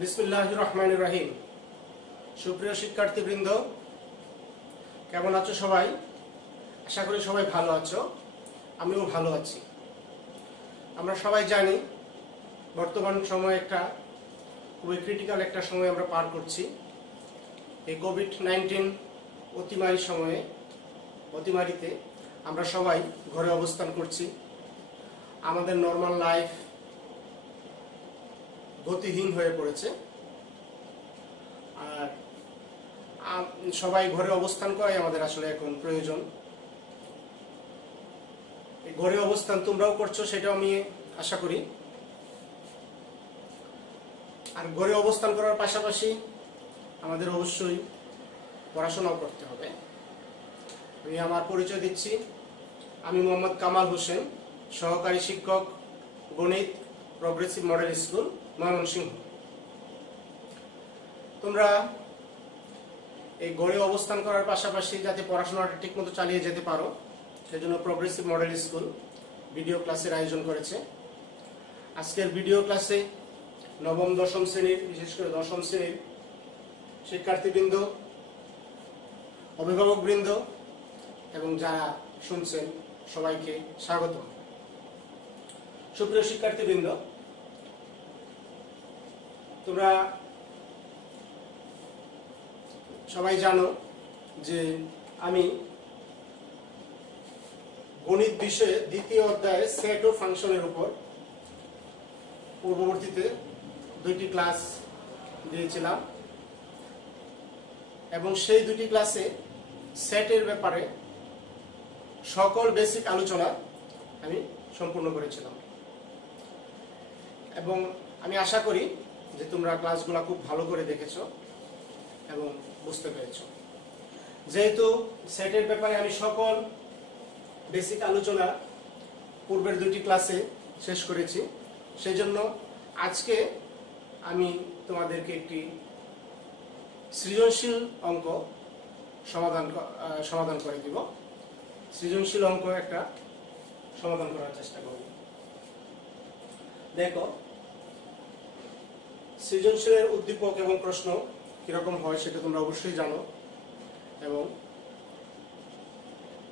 বিসমিল্লাহির রহমানির রহিম। সুপ্রিয় শিক্ষার্থীবৃন্দ, কেমন আছো সবাই? আশা করি সবাই ভালো আছো। আমিও ভালো আছি। আমরা সবাই জানি বর্তমান সময় একটা খুবই ক্রিটিক্যাল একটা সময় আমরা পার করছি। এই কোভিড-19 অতিমারিতে আমরা সবাই ঘরে অবস্থান করছি। আমাদের নর্মাল লাইফ গতিহীন হয়ে পড়েছে। আর সবাই ঘরে অবস্থান করাই আমাদের আসলে এখন প্রয়োজন। এই ঘরে অবস্থান তোমরাও করছো, সেটাও আমি আশা করি। আর ঘরে অবস্থান করার পাশাপাশি আমাদের অবশ্যই পড়াশোনাও করতে হবে। আমি আমার পরিচয় দিচ্ছি। আমি মোহাম্মদ কামাল হোসেন, সহকারী শিক্ষক, গণিত, প্রগ্রেসিভ মডেল স্কুল, ময়মনসিংহ। তোমরা এই ঘরে অবস্থান করার পাশাপাশি যাতে পড়াশোনাটা ঠিকমতো চালিয়ে যেতে পারো, সেজন্য প্রগ্রেসিভ মডেল স্কুল ভিডিও ক্লাসের আয়োজন করেছে। আজকের ভিডিও ক্লাসে নবম দশম শ্রেণীর, বিশেষ করে দশম শ্রেণীর শিক্ষার্থীবৃন্দ, অভিভাবকবৃন্দ এবং যারা শুনছেন সবাইকে স্বাগত। সুপ্রিয় শিক্ষার্থীবৃন্দ, তোমরা সবাই জানো যে আমি গণিত বিষয়ে দ্বিতীয় অধ্যায়ে সেট ও ফাংশনের উপর পূর্ববর্তীতে 2টি ক্লাস দিয়েছিলাম এবং সেই 2টি ক্লাসে সেটের ব্যাপারে সকল বেসিক আলোচনা আমি সম্পূর্ণ করেছিলাম এবং আমি আশা করি যে তোমরা ক্লাসগুলো খুব ভালো করে দেখেছো এবং বুঝতে পেরেছো। যেহেতু সেটের ব্যাপারে আমি সকল বেসিক আলোচনা পূর্বের 2টি ক্লাসে শেষ করেছি, সেই জন্য আজকে আমি তোমাদেরকে একটি সৃজনশীল অঙ্ক সমাধান করে দিব। সৃজনশীল অঙ্ক একটা সমাধান করার চেষ্টা করব। দেখো, সৃজনশীলের উদ্দীপক এবং প্রশ্ন কিরকম হয় সেটা তোমরা অবশ্যই জানো এবং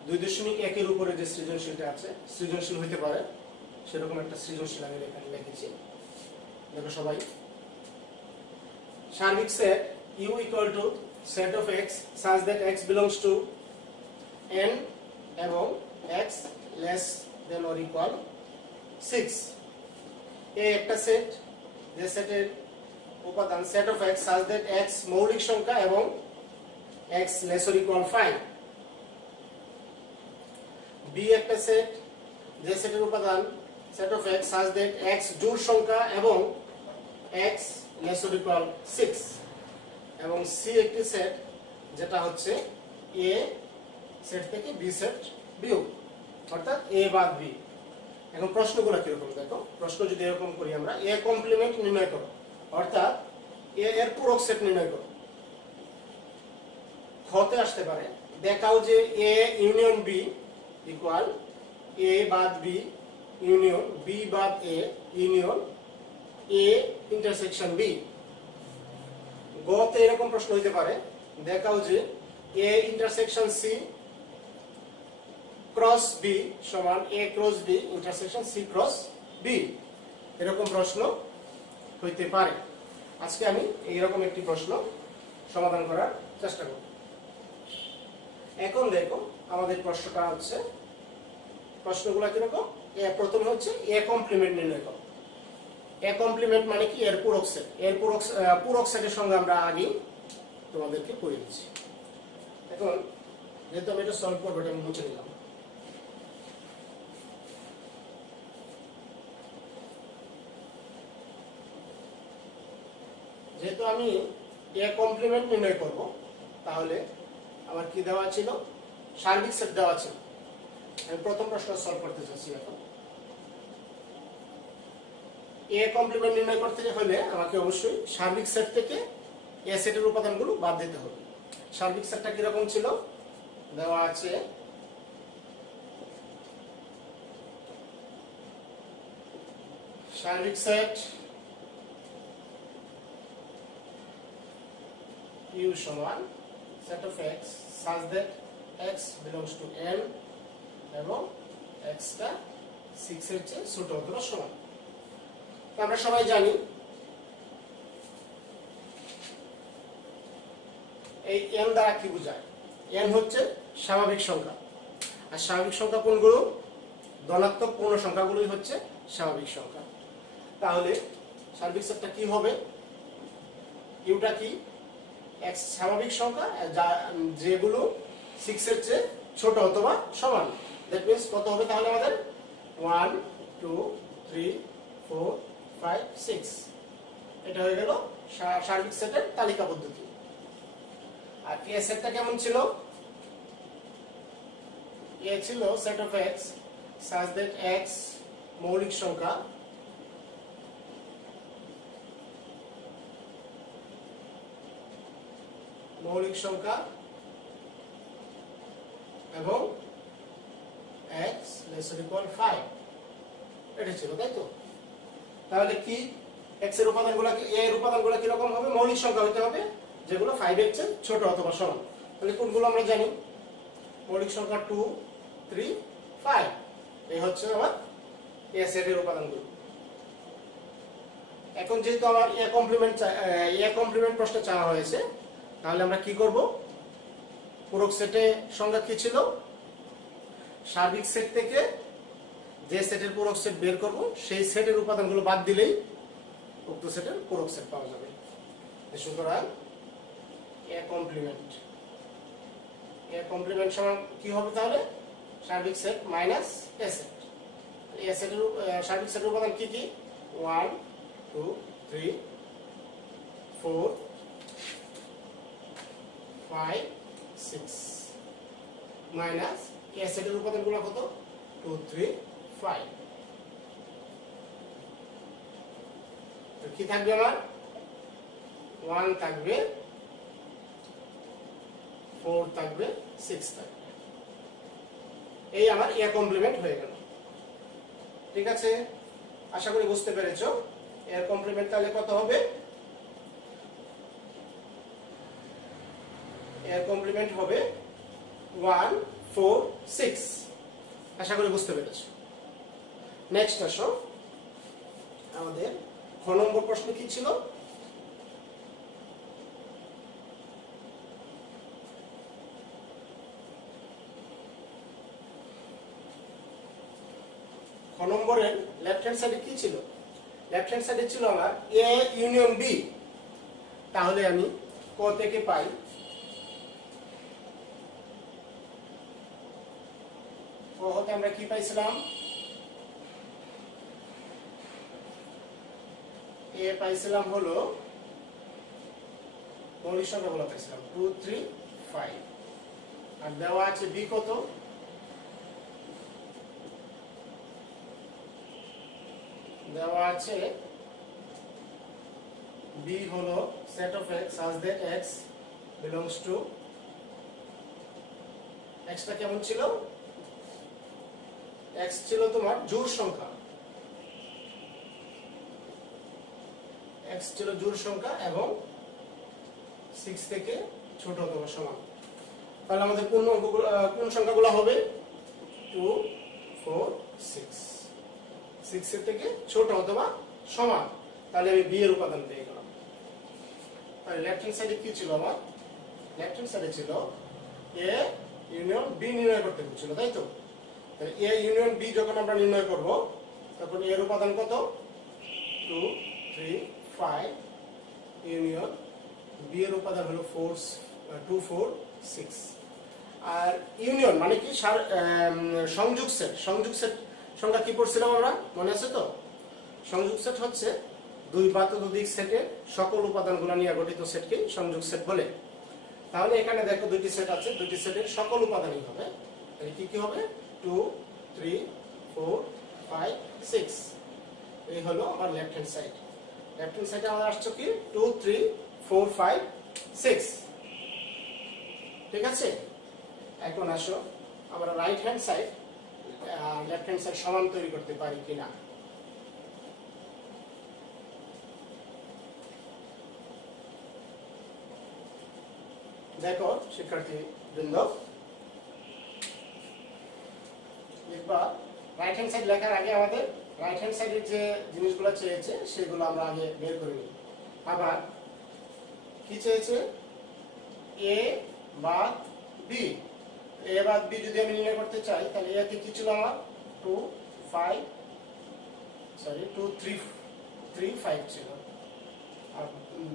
2.1 উপরে যে সৃজনশীলটা আছে, সৃজনশীল হইতে পারে সেরকম একটা সৃজনশীল আমি এখানে লিখেছি। দেখো সবাই, সার্বিক set U equal to set of x such that x belongs to n এবং x less than or equal 6। এই একটা সেট, যে সেটের উপাদান set of x such that x মৌলিক সংখ্যা এবং x less or equal 5। B একটা সেট, যে সেটের উপাদান set of x such that x জোড় সংখ্যা এবং x less or equal 6। এবং C একটি সেট, যেটা হচ্ছে A সেট থেকে B সেট বিয়োগ, অর্থাৎ A বাদ B। এখন প্রশ্নগুলো কিরকম দেখো। প্রশ্ন যদি এরকম করি আমরা, A কমপ্লিমেন্ট নির্ণয় করো, অর্থাৎ A এর পূরক সেট নির্ণয় করো। খতে আসতে পারে, দেখাও যে A union B equal A বাদ B ইউনিয়ন B বাদ A union A intersection B। গতে এরকম প্রশ্ন হইতে পারে, দেখাও যে A intersection C cross B সমান A cross B intersection C cross B। এরকম প্রশ্ন হইতে পারে। আজকে আমি এইরকম একটি প্রশ্ন সমাধান করার চেষ্টা করব। এখন দেখো, আমাদের প্রশ্নটা হচ্ছে, প্রশ্নগুলো কিরকম। প্রথমে হচ্ছে A কমপ্লিমেন্ট নির্ণয় করো। A কমপ্লিমেন্ট মানে কি? এর পূরক সেট। এর পূরক সেটের সঙ্গে আমরা আগে তোমাদেরকে পড়ে দিচ্ছি। এখন যেহেতু আমি এটা সলভ করবো, এটা আমি মুছে নিলাম। যেহেতু আমি A কমপ্লিমেন্ট নির্ণয় করব, তাহলে আমার কি দেওয়া ছিল? সার্বিক সেট দেওয়া ছিল। আমি প্রথম প্রশ্ন সলভ করতে চাচ্ছি। এখন A কমপ্লিমেন্ট নির্ণয় করতে হলে আমাকে অবশ্যই সার্বিক সেট থেকে A সেটের উপাদানগুলো বাদ দিতে হবে। সার্বিক সেটটা কিরকম ছিল? দেওয়া আছে সার্বিক সেট u সমান set of x such that x belongs to n এবং x টা 6 এর চেয়ে ছোট অথবা সমান। তো আমরা সবাই জানি এই n দ্বারা কি বোঝায়? n হচ্ছে স্বাভাবিক সংখ্যা, আর স্বাভাবিক সংখ্যা কোনগুলো? ধনাত্মক পূর্ণ সংখ্যাগুলোই হচ্ছে স্বাভাবিক সংখ্যা। তাহলে স্বাভাবিক সেটটা কি হবে? ইউটা কি? x স্বাভাবিক সংখ্যা যেগুলো 6 এর চেয়ে ছোট অথবা সমান। দ্যাট মিন্স কত হবে তাহলে আমাদের? 1 2 3 4 5 6। এটা হয়ে গেল স্বাভাবিক সেটের তালিকা পদ্ধতি। আর এ সেটটা কেমন ছিল? এ ছিল set of x such that x মৌলিক সংখ্যা এবং x less than equal 5 এটা ছিল, তাই তো? তাহলে কি x এর উপাদানগুলো কি a এর উপাদানগুলো কি রকম হবে? মৌলিক সংখ্যা হতে হবে যেগুলো 5 এর চেয়ে ছোট অথবা সমান। তাহলে কোনগুলো আমরা জানি? মৌলিক সংখ্যা 2 3 5 এই হচ্ছে আমার a সেটের উপাদানগুলো। এখন যেহেতু আমার a কমপ্লিমেন্ট প্রশ্নে চাওয়া হয়েছে, তাহলে আমরা কি করব? পূরক সেটের সংখ্যা কি ছিল? সার্বিক সেট থেকে যে সেটের পূরক সেট বের করব সেই সেটের উপাদানগুলো বাদ দিলেই উক্ত সেটের পূরক সেট পাওয়া যাবে। সুতরাং a কমপ্লিমেন্ট সমান কি হবে তাহলে? সার্বিক set minus a set. a সেটের সার্বিক সেটের উপাদান কি কি? 1 2 3 4 5 6 মাইনাস a সেটের উপাদানগুলো কত? 2 3 5। তো কি থাকবে আমার? 1 থাকবে, 4 থাকবে, 6 থাকবে। এই আমার a কমপ্লিমেন্ট হয়ে গেল। ঠিক আছে, আশা করি বুঝতে পেরেছো। এর কমপ্লিমেন্ট তাহলে কত হবে? এর কমপ্লিমেন্ট হবে 1 4 6। আশা করি বুঝতে পেরেছো। নেক্সট আসো, আমাদের খ নম্বর প্রশ্ন কি ছিল? খ নম্বরের লেফট হ্যান্ড সাইডে কি ছিল? লেফট হ্যান্ড সাইডে ছিল আমার a ইউনিয়ন b। তাহলে আমি ক থেকে পাই ক হতে আমরা কি পাইছিলাম? a পাইছিলাম হলো মৌলিক সংখ্যাগুলো পাইছিলাম 2 3 5, আর দেওয়া আছে b কত? দেওয়া আছে b হলো set of x such that x belongs to x টা কেমন ছিল? x ছিল তোমার জোড় সংখ্যা, x ছিল জোড় সংখ্যা এবং 6 থেকে ছোট অথবা সমান। তাহলে আমাদের কোন সংখ্যাগুলো হবে? 2 4 6 6 এর থেকে ছোট অথবা সমান। তাহলে আমি b এর উপাদান পেয়ে গেলাম। তাহলে লেফট হ্যান্ড সাইডে কি ছিল আমার? লেফট হ্যান্ড সাইডে ছিল a ইউনিয়ন b নির্ণয় করতে বলছিল, তাই তো? তাহলে a ইউনিয়ন b যখন আমরা নির্ণয় করব তখন এর উপাদান কত? 2 3 5 ইউনিয়ন b এর উপাদান হলো 2 4 6। আর ইউনিয়ন মানে কি? সংযোগ সেট। সংযোগ সেট সংখ্যা কি পড়ছিলাম আমরা, মনে আছে তো? সংযোগ সেট হচ্ছে দুই বা ততোধিক সেটের সকল উপাদানগুলো নিয়ে গঠিত সেটকে সংযোগ সেট বলে। তাহলে এখানে দেখো দুইটি সেট আছে, দুইটি সেটের সকল উপাদানই হবে। তাহলে কি কি হবে? 2 3 4 5 6। এই হলো আমার left hand side. Left hand সাইডে আমাদের আসছে কি? 2 3 4 5 6। ঠিক আছে, এখন আসো আমরা right hand side left hand side সমান তৈরি করতে পারি কিনা। দেখো শিক্ষার্থী বৃন্দ, এবার রাইট হ্যান্ড সাইড লেখার আগে আমাদের রাইট হ্যান্ড সাইডের যে জিনিসগুলো চেয়েছে সেগুলো আমরা আগে বের করে নিই। আবার কি চেয়েছে? এ বাদ বি। এ বাদ বি যদি আমি নির্ণয় করতে চাই তাহলে এ তে কি ছিল আমার? 2 5 2 3 3 5 ছিল। আর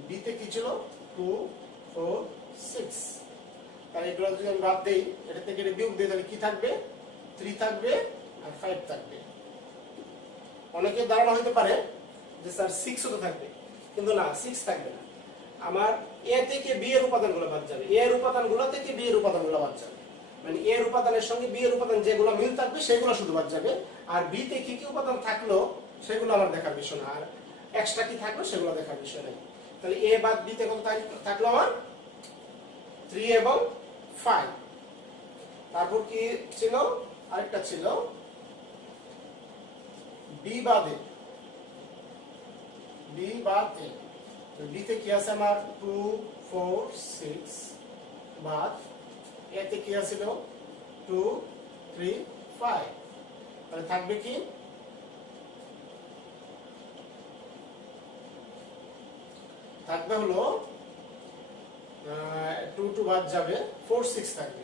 বি তে কি ছিল? 2 4 6। তাহলে এগুলো যদি আমি বাদ দেই, এটা থেকে এটা বিয়োগ দিই, তাহলে কি থাকবে? 3 থাকবে আর 5 থাকবে। অনেকের ধারণা হতে পারে যে স্যার 6 ও তো থাকবে, কিন্তু না, 6 থাকবে না। আমার এ থেকে বি এর উপাদানগুলো বাদ যাবে, এ এর উপাদানগুলো থেকে বি এর উপাদানগুলো বাদ যাবে। মানে এ এর উপাদানের সঙ্গে বি এর উপাদান যেগুলো মিল থাকবে সেগুলো শুধু বাদ যাবে, আর বি তে কি কি উপাদান থাকলো সেগুলো আমার দেখার বিষয় না, আর এক্সট্রা কি থাকলো সেগুলো দেখার বিষয় নেই। তাহলে এ বাদ বি তে কত থাকলো আমার? 3 এবং 5। তারপর কি ছিল? আরেকটা ছিল বি বাদে, বি বাদে। তো বি তে কি আছে আমার? 2 4 6 বাদ এ তে কি আছিল? 2 3 5। তাহলে থাকবে কি? থাকবে হলো 2 2 বাদ যাবে, 4 6 থাকবে।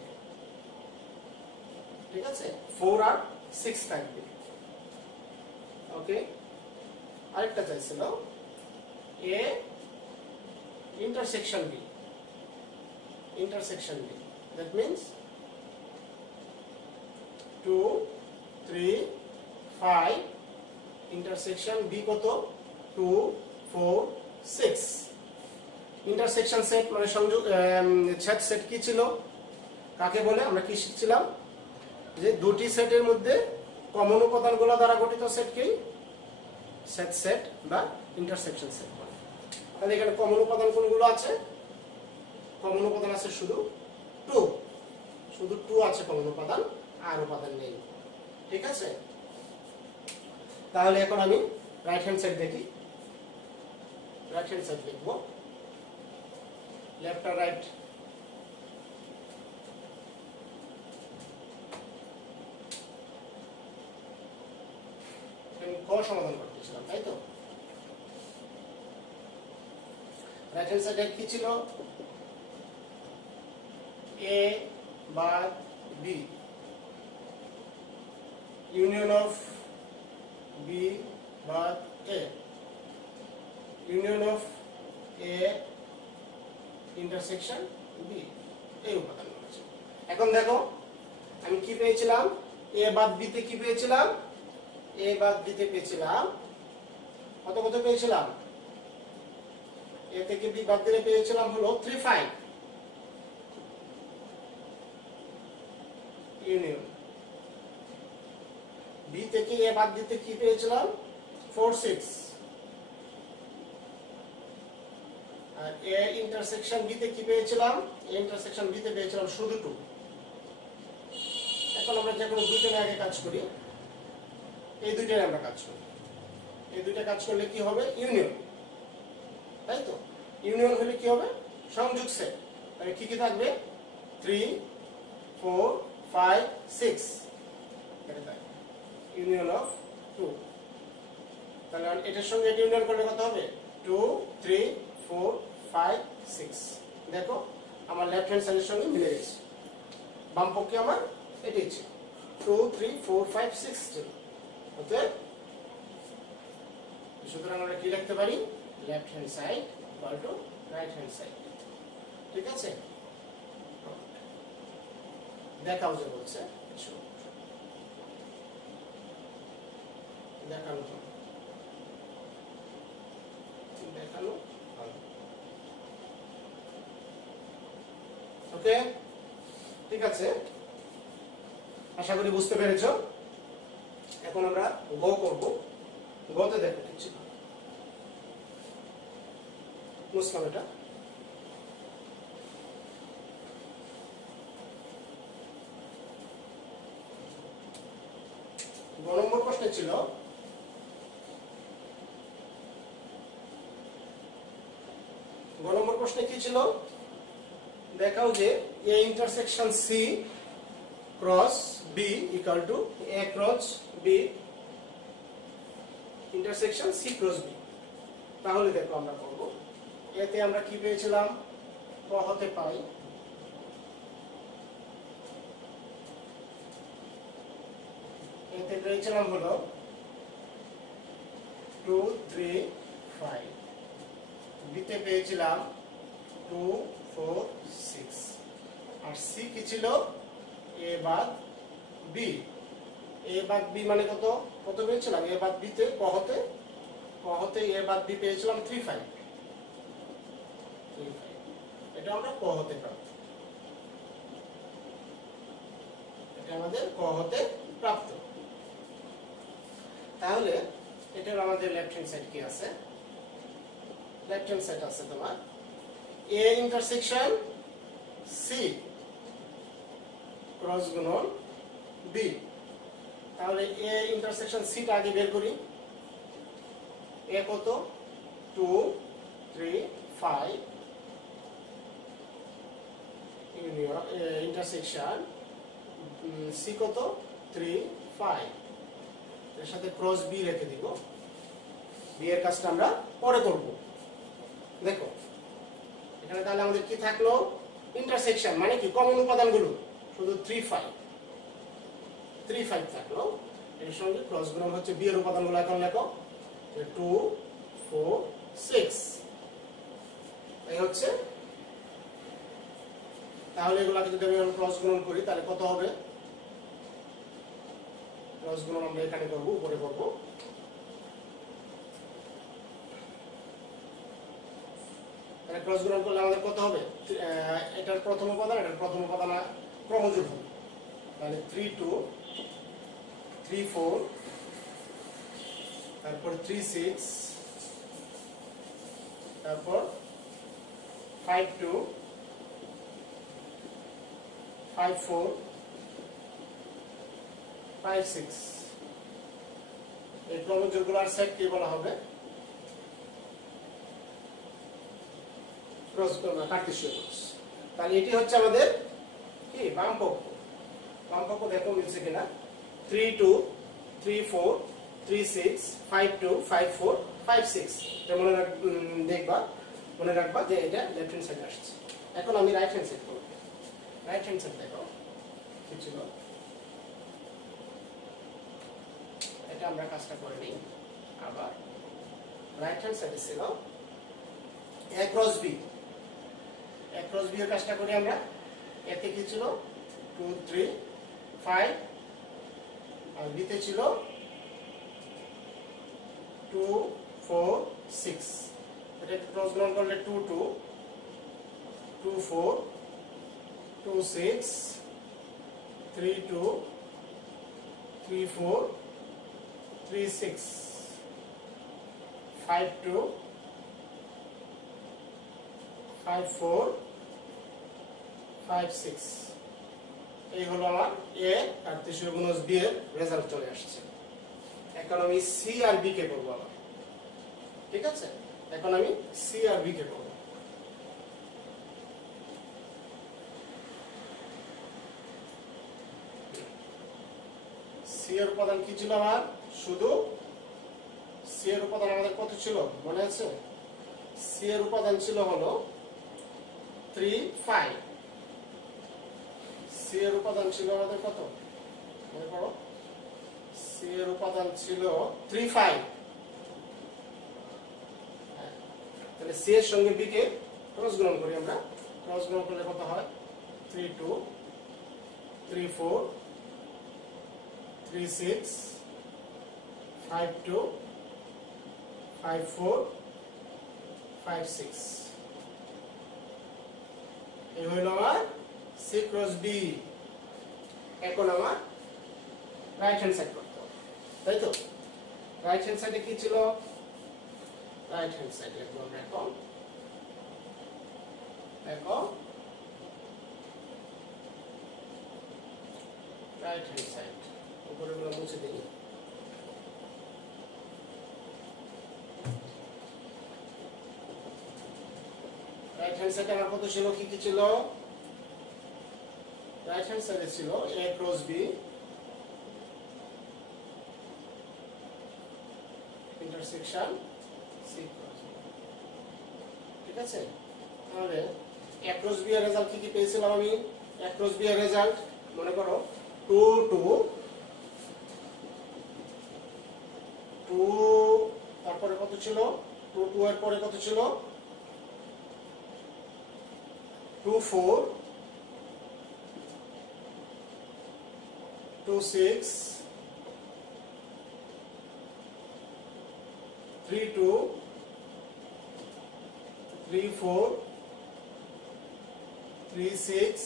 ঠিক আছে, 4 আর 6 থাকবে। ওকে, আরেকটা চাইছিল এ intersection B, intersection B, that means 2 3 5 intersection B কত? 2 4 6। ইন্টারসেকশন সেট মানে সংযোগ ছেদ সেট কি ছিল? কাকে বলে? আমরা কি শিখছিলাম যে দুটি সেটের মধ্যে কমন উপাদানগুলো দ্বারা গঠিত সেটকেই ছেদ সেট বা ইন্টারসেকশন সেট বলে। তাহলে এখানে কমন উপাদান কোনগুলো আছে? কমন উপাদান আছে শুধু 2, শুধু 2 আছে কমন উপাদান, আর উপাদান নেই। ঠিক আছে, তাহলে এখন আমি রাইট হ্যান্ড সাইড দেখি। রাইট হ্যান্ড সাইড লিখবো, লেফট আর রাইট। আমি ক সমাধান করতেছিলাম, তাই তো? রাইট হ্যান্ড সাইডে কি ছিল? এ বাদ বি, ইউনিয়ন অফ বি বাদ A, union of A intersection B, এই উপাদানগুলো আছে। এখন দেখো আমি কি পেয়েছিলাম? এ বাদ বি তে কি পেয়েছিলাম? এ বাদ বি তে পেয়েছিলাম কত কত পেয়েছিলাম? এ থেকে বি বাদ দিলে পেয়েছিলাম হলো 3 5, ইউনিয়ন। বি থেকে এ বাদ দিতে কি পেয়েছিলাম? 4 6। আর এ ইন্টারসেকশন বি তে কি পেয়েছিলাম? এ ইন্টারসেকশন বি তে পেয়েছিলাম শুধু 2। এখন আমরা যে কোনো দুইটা আগে কাজ করি, এই দুইটাই আমরা কাজ করি। এই দুইটা কাজ করলে কি হবে? ইউনিয়ন, তাই তো? ইউনিয়ন হলে কি হবে? সংযোগ সেট। তাহলে কি কি থাকবে? 3 4 5 6, এটা থাকবে ইউনিয়ন অফ 2। তাহলে এটার সঙ্গে এটা ইউনিয়ন করলে কত হবে? 2 3 4 5 6। দেখো আমার লেফট হ্যান্ড সাইডের সঙ্গে মিলে গেছে, বাম পক্ষে আমার এটাই ছিল, 2 3 4 5 6 ছিল। ওকে, সুতরাং আমরা কি লিখতে পারি? Left hand side equal to right hand side. ঠিক আছে, দেখাও যে বলছে দেখানো দেখানো। ওকে, ঠিক আছে, আশা করি বুঝতে পেরেছো। এখন আমরা গ করব। গতে দেখো ঠিক ছিল, বুঝলাম এটা। গ নম্বর প্রশ্নে ছিল গ নম্বর প্রশ্নে কি ছিল? দেখাও যে A intersection C cross B equal to A cross B intersection C cross B. তাহলে দেখো আমরা করব, এতে আমরা কি পেয়েছিলাম, ক হতে পাই, এতে পেয়েছিলাম হলো 2 3 5, বিতে পেয়েছিলাম 2 4 6, আর সি কি ছিল, এ বাদ বি। এ বাদ বি মানে কত, কত পেয়েছিলাম, এ বাদ বিতে ক হতে এ বাদ বি পেয়েছিলাম 3 5, এটা আমরা ক হতে প্রাপ্ত, এটা আমাদের ক হতে প্রাপ্ত। তাহলে এটার আমাদের লেফট হ্যান্ড সাইড কি আছে, লেফট হ্যান্ড সাইড আছে তোমার এ ইন্টারসেকশন সি ক্রস গুণন বি। তাহলে এ ইন্টারসেকশন সি টা আগে বের করি, এ কত 2 3 5 ইউনিয়ন ইন্টারসেকশন সি কত 3 5, এর সাথে ক্রস বি রেখে দিব, বি এর কাজটা আমরা পরে করব। দেখো এখানে তাহলে আমাদের কি থাকলো, ইন্টারসেকশন মানে কি কমন উপাদানগুলো শুধু 3 5 থাকলো, এর সঙ্গে ক্রস গুণন হচ্ছে বি এর উপাদানগুলো। এখন লেখো 2 4 6, এই হচ্ছে। তাহলে এগুলাকে যদি আমি ক্রস গুণন করি তাহলে কত হবে, ক্রস গুণন আমরা এখানে করব, উপরে করব, তাহলে ক্রস গুণন করলে আমাদের কত হবে, এটার প্রথম উপাদান এটার প্রথম উপাদান ক্রমযোগ হবে, তাহলে 3 2 3 4, তারপর 3 6, তারপর 5 2 5 4 5 6, এই ক্রমযোগগুলোর সেট কি বলা হবে, ক্রস কার্টেসীয় ক্রস। তাহলে এটি হচ্ছে আমাদের কি বাম পক্ষ, বাম পক্ষ দেখো মিলছে কিনা, 3 2 3 4 3 6 5 2 5 4 5 6, এটা মনে রাখবা যে এটা লেফট হ্যান্ড সাইড আসছে। এখন আমি রাইট হ্যান্ড সাইড করব, রাইট হ্যান্ড সাইড দেখো কি ছিল, এটা আমরা কাজটা করে নিই আবার। রাইট হ্যান্ড সাইডে ছিল এ ক্রস বি, এ ক্রস বি এর কাজটা করি আমরা। এতে কি ছিল 2 3 5, আর বিতে ছিল 2 4 6, এটা ক্রস গুণন করলে 2 2 2 4 2 6 3 2 3 4 3 6 5 2 5 4 5 6, এই হলো আমার এ কার্টেসীয় গুণজ বি এর রেজাল্ট চলে আসছে। এখন আমি সি আর বি কে করব আবার, ঠিক আছে, এখন আমি সি আর বি কে করব। সি এর উপাদান কি ছিল আমার, শুধু সি এর উপাদান আমাদের কত ছিল মনে আছে, সি এর উপাদান ছিল হলো 3 5, সি এর উপাদান ছিল আমাদের কত মনে করো, সি এর উপাদান ছিল 3 5, তাহলে সি এর সঙ্গে বি কে ক্রস গুণন করি আমরা, ক্রস গুণন করলে কত হয় 3 2 3 4 3 6 5 2 5 4 5 6, এই হইল আমার সি ক্রস বি। এখন আমার রাইট হ্যান্ড সাইড করতে হবে, তাই তো। রাইট হ্যান্ড সাইডে কি ছিল, রাইট হ্যান্ড সাইড লিখবো আমরা এখন, দেখো রাইট হ্যান্ড সাইড, উপরে গুলো মুছে দিই। রাইট হ্যান্ড সাইডে আমার কত ছিল, কি কি ছিল, রাইট হ্যান্ড সাইডে ছিল a cross b intersection c cross b। ঠিক আছে, তাহলে a ক্রস b এর রেজাল্ট কি পেয়েছিলাম আমি? a ক্রস b এর রেজাল্ট মনে করো 2 2 2, তারপরে কত ছিল? 2 2 এর পরে কত ছিল? 2 4 2 6 3 2 3 4 3 6,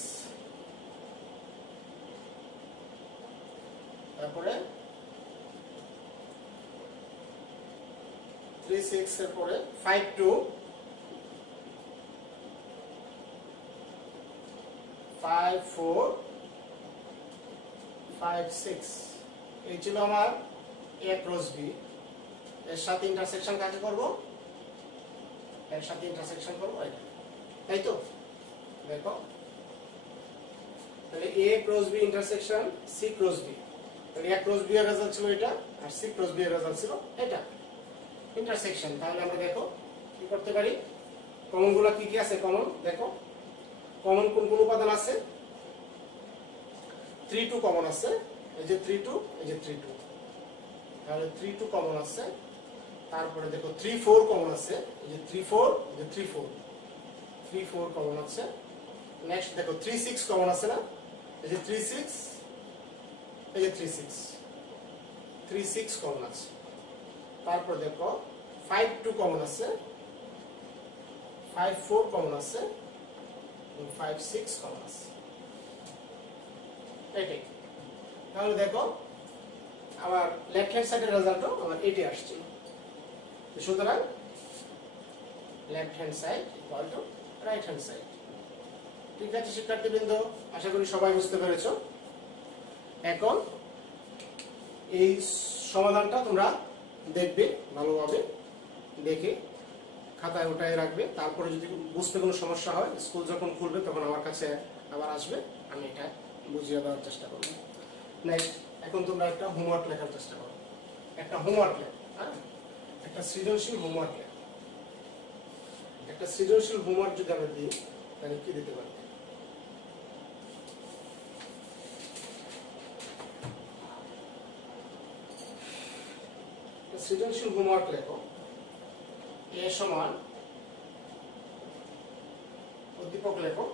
তারপরে 3 6 এর পরে 5 2 5 4 5 6। এই ছিল আমার a ক্রস b। এর সাথে ইন্টারসেকশন কাকে করব? এর সাথে ইন্টারসেকশন করব এটা, তাই তো? দেখো, তাহলে a cross b intersection c cross b। তাহলে a ক্রস b এর রেজাল্ট ছিল এটা, আর c ক্রস b এর রেজাল্ট ছিল এটা, ইন্টারসেকশন। তাহলে আমরা দেখো কি করতে পারি, কমন গুলো কি কি আছে? কমন দেখো, কমন কোন কোন উপাদান আছে? 3 2 কমন আছে, এই যে 3 2, এই যে 3 2, তাহলে 3 2 কমন আছে। তারপরে দেখো 3 4 কমন আছে, এই যে 3 4, এই যে 3 4, 3 4 কমন আছে। নেক্সট দেখো 3 6 কমন আছে না, এই যে 3 6, এই যে 3 6, 3 6 কমন আছে। তারপর দেখো 5 2 কমন আছে, 5 4 কমন আছে, 5 6 কমন আছে। এটাই। তাহলে দেখো আমার লেফট হ্যান্ড সাইডের রেজাল্টও আমার এটাই আসছে। সুতরাং left hand side equal to right hand side. ঠিক আছে শিক্ষার্থীবৃন্দ, আশা করি সবাই বুঝতে পেরেছো। এখন এই সমাধানটা তোমরা দেখবে ভালোভাবে, দেখে খাতায় উঠায় রাখবে। তারপরে যদি বুঝতে কোনো সমস্যা হয়, স্কুল যখন খুলবে তখন আমার কাছে আবার আসবে, আমি এটা বুঝিয়ে দেওয়ার চেষ্টা করব। নেক্সট, এখন তোমরা একটা হোমওয়ার্ক লেখার চেষ্টা করো। একটা হোমওয়ার্ক লেখ, হ্যাঁ, একটা সৃজনশীল হোমওয়ার্ক লেখ। একটা সৃজনশীল হোমওয়ার্ক যদি আমরা দিই তাহলে কি দিতে পারি? সৃজনশীল হোমওয়ার্ক লেখো। a সমান উদ্দীপক লেখো